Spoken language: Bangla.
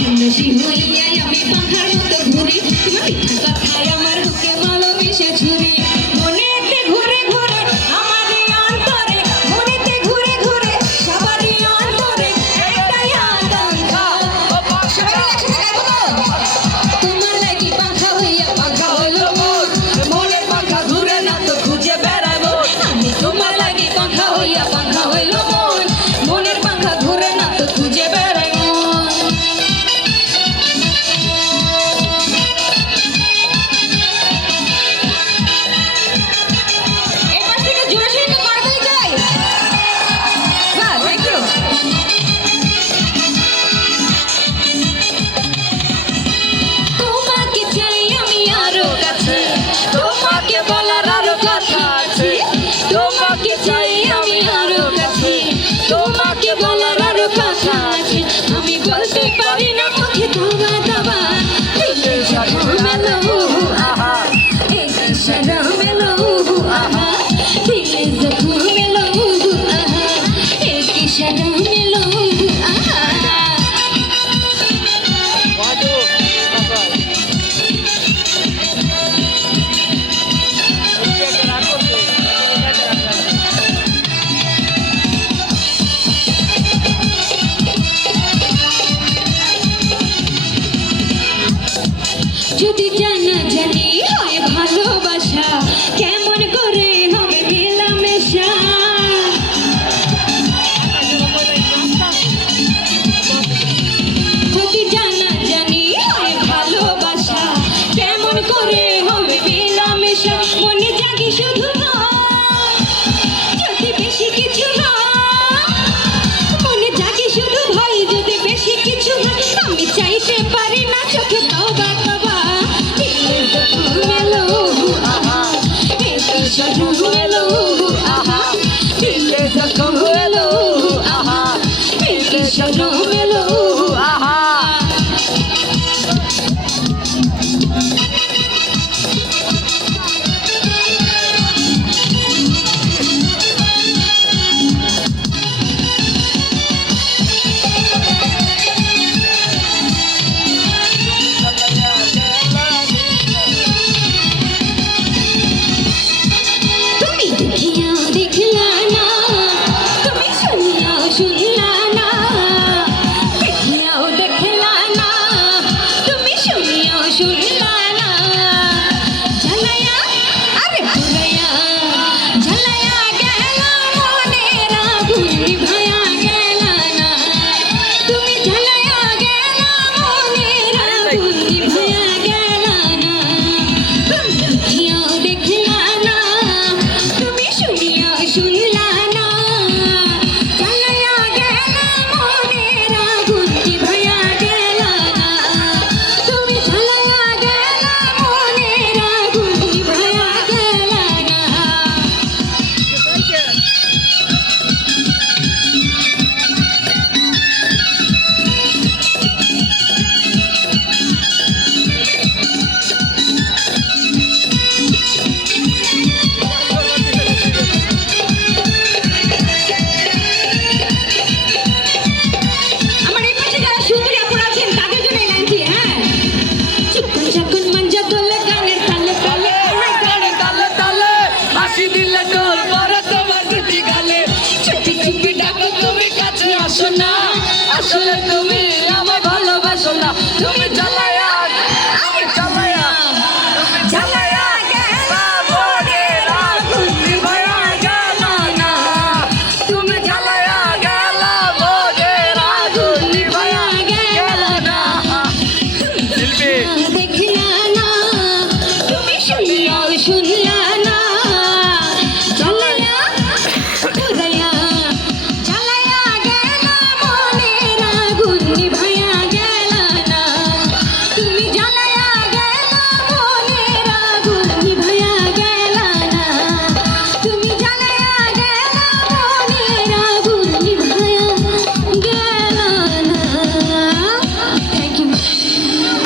সন্ন্যাসী হইয়া আমি পাখার মতো ঘুরি তোমার মিঠা কথায় আমার বুকে ভালোবেসে ছুরি মনেতে ঘুরে ঘুরে আমারই অন্তরে মনেতে ঘুরে ঘুরে সবারই অন্তরে একটাই আকাঙ্ক্ষা তোমার লাগি পাখা হইয়া পাখা হইলো মন মনের পাখা ঘুরে না তো খুঁজে বেড়াবো আমি তোমার লাগি পাখা হইয়া পাখা হইলো মন মনের পাখা ঘুরে না তো খুঁজে বেড়াবো আমি বলতে পারি না মুখে তোমা দাবা মেলো আহা মেলো আহা দিলে যখন মেলো আহা মেলো আহা যদি জানা জানি হয় ভালোবাসা কেমন করে হবে মেলামেশা যদি জানা জানি হয় ভালোবাসা কেমন করে হবে মেলামেশা মনে জাগি শুধু যদি বেশি কিছু মনে জাগি শুধু ভয় যদি বেশি কিছু আমি চাইতে পারি না চোখে তবা Hello, aha, আসলে তুমি